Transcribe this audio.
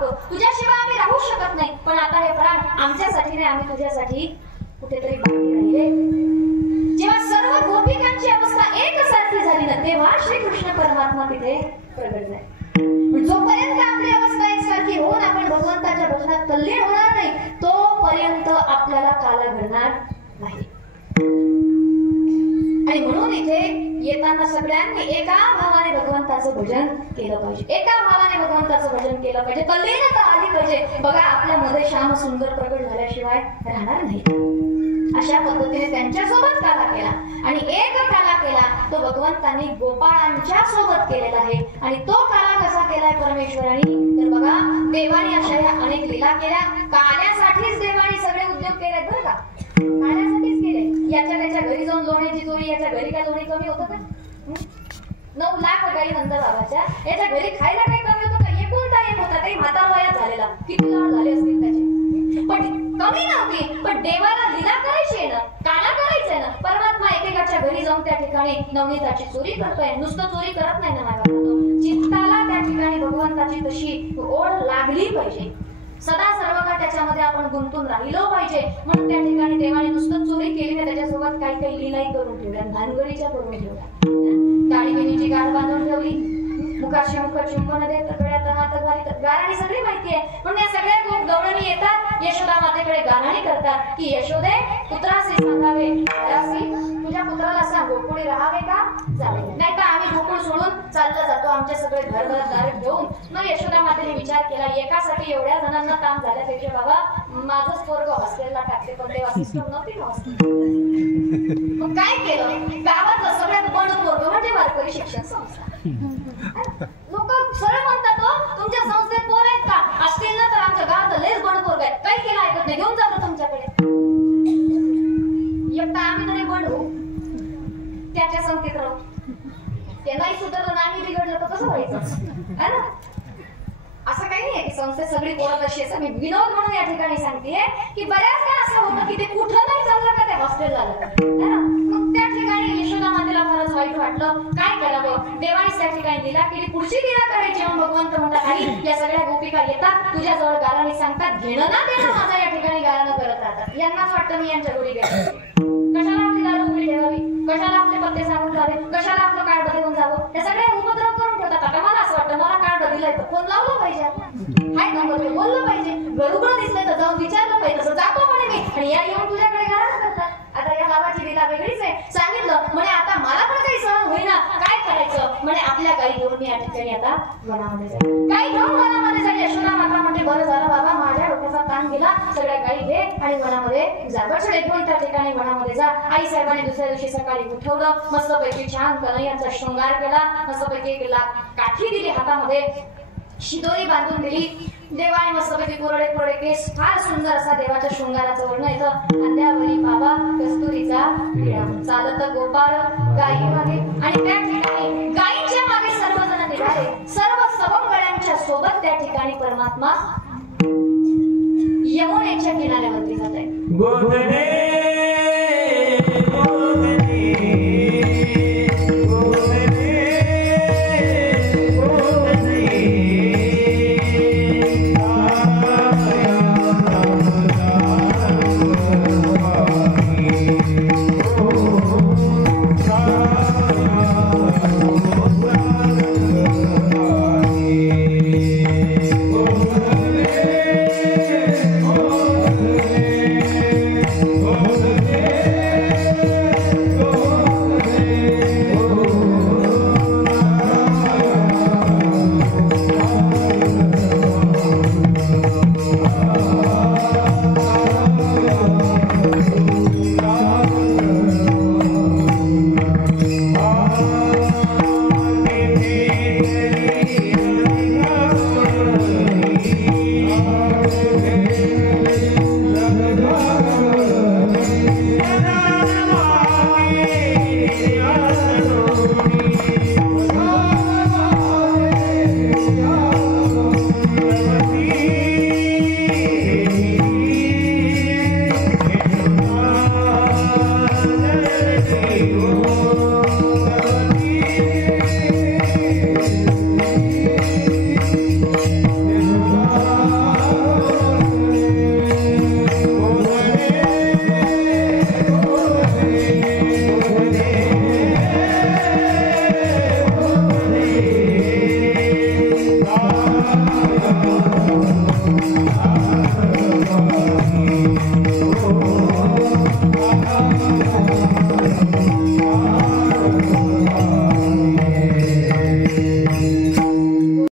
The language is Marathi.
बघतो, तुझ्याशिवाय आम्ही राहू शकत नाही, पण आता हे प्राण आमच्यासाठी नाही, आम्ही तुझ्यासाठी कुठेतरी बाकी राहिले. जेव्हा सर्व गोपिकांची अवस्था एकसारखी झाली ना, तेव्हा श्रीकृष्ण परमात्मा तिथे प्रगट झाले. जोपर्यंत आपली अवस्था एकसारखी होऊन आपण भगवंताच्या भजनात तल्लीन होणार नाही, तोपर्यंत आपल्याला काला घडणार नाही. आणि म्हणून इथे येताना सगळ्यांनी एका भावाने भगवंताचं भजन केलं पाहिजे, एका भावाने भगवंताचं भजन केलं पाहिजे, तल्लीनता आली पाहिजे. बघा, आपल्या मध्ये श्याम सुंदर प्रगट झाल्याशिवाय राहणार नाही. अशा पद्धतीने त्यांच्यासोबत काला केला आणि एक काला केला तो भगवंतांनी गोपाळांच्या सोबत केलेला आहे. आणि तो काला कसा केलाय परमेश्वरांनी, तर बघा, देवानी अशा या अनेक लीला केल्या. काल्यासाठीच देवानी सगळे उद्योग केले बरं का, काल्यासाठीच केले. याच्या त्याच्या घरी जाऊन लोण्याची चोरी, याच्या घरी काय लोणी कमी होतं का? 9 लाख गाई नंतर बाबाच्या, याच्या घरी खायला काही कमी होतं का? एकुलता एक होता, काही म्हातार वयात झालेला, किती लाड झाले असतील त्याचे, पण कमी नव्हती. पण देवाला लीला करायची आहे ना, काला करायचंय ना. परमात्मा एकेकाच्या घरी जाऊन त्या ठिकाणी नवनीताची चोरी करतोय. नुसतं चोरी करत नाही ना माझ्या, चित्ताला त्या ठिकाणी भगवंताची तशी ओढ लागली पाहिजे, सदा सर्वकाळ त्याच्यामध्ये आपण गुंतून राहिलो पाहिजे. म्हणून त्या ठिकाणी देवाने नुसतं चोरी केली नाही, त्याच्यासोबत काही काही लीलाही करून ठेवल्या, भानगडीच्या करून ठेवल्या. गाडी बिनीची गाड बांधून ठेवली, मुखाशी मुख चुंबन देत, गळ्यात हात घाली, गाराणी सगळी माहिती आहे. म्हणून या सगळ्या गवळणी येतात यशोदा मातेकडे गाराणी करतात की यशोदे, पुत्रासी सांगावे, तुझ्या पुत्राला सांग गोकुळी राहावे का जावे, नाही तर आम्ही गोकुळ सोडून चालला जातो, आमचे सगळे घरदार घेऊन. मग यशोदा मातेने विचार केला, एकासाठी एवढ्या जणांना काम झाल्यापेक्षा बाबा माझंच पोरग हॉस्टेलला टाकते, पण तेव्हा सिस्टम नव्हती ना हॉस्टेल. मग काय केलं, गावातलं सगळ्यात बंड पोरग म्हणजे वारकरी शिक्षण संस्था. लोक सरळ म्हणतात, तुमच्या संस्थेत पोर आहेत का, असतील ना तर आमच्या गावात लयच बंड पोरग आहेत, काही केलं ऐकत नाही, घेऊन जातो तुमच्याकडे. एकटा आम्ही तरी बंड हो, त्याच्या संस्थेत राहू, त्यांनाही सुधारलं ना आम्ही बिघडलं तर कसं व्हायचं है ना. असं काही नाही की संस्थेत सगळी पोरं तशी असं. मी विनोद म्हणून या ठिकाणी सांगतेय की बऱ्याचदा असं होतं की ते कुठलं नाही चाललं का ते हॉस्टेल झालं है ना. मग त्या ठिकाणी यशोदा मातेला फारच वाईट वाटलं, काय करावं. देवाने त्या ठिकाणी लीला केली, पुढची लीला करायची. मग भगवंत म्हणतात, आई या सगळ्या गोपिका येतात तुझ्याजवळ गाराणी सांगतात, घेणं ना देणं माझा या ठिकाणी गाराणं करत राहतात. यांनाच वाटतं मी यांच्या गोडी घ्यायची, कशाला आपली दारू उघडी ठेवावी, कशाला आपले पत्ते सांगून जावे, कशाला आपलं कार्ड देऊन जावं, हे सगळे उपद्रव करून ठेवतात. आता मला असं वाटतं, मला कार्ड दिलंय तर फोन लावलं पाहिजे, हाय नंबर बोललं पाहिजे, गरुगळ दिसलं तर जाऊन विचारलं पाहिजे, तसं जातो म्हणे मी, आणि या येऊन तुझ्याकडे गाराणं करतात. आता या गावाची लीला वेगळीच आहे. सांगितलं म्हणे आता मला पण काही सहन होईना, काय करायचं म्हणे, आपल्या गाई घेऊन मी या ठिकाणी आता वनामध्ये जाईल. गाई घेऊन वनामध्ये जाईल. यशोदा माता म्हणते, बरं झालं बाबा, माझ्या डोक्याचा ताण गेला, सगळ्या गाई घे आणि वनामध्ये जा. बछडे घेऊन त्या ठिकाणी वनामध्ये जा. आई साहेबांनी दुसऱ्या दिवशी सकाळी उठवलं, मस्तपैकी छान कन्हैयाचा शृंगार केला, मस्तपैकी एक काठी दिली हातामध्ये, शिदोरी बांधून दिली. देवाने मस्तपैकी कोरडे कोरडे केस, फार सुंदर असा देवाच्या शृंगाराचं वर्णन येतं. अंड्यावरी बाबा कस्तुरीचा चालत गोपाळ गाई मागे, आणि त्या ठिकाणी गायींच्या मागे सर्वजण निघाले. सर्व सवंगड्यांच्या सोबत त्या ठिकाणी परमात्मा यमुनेच्या किनाऱ्यावरती जात आहे.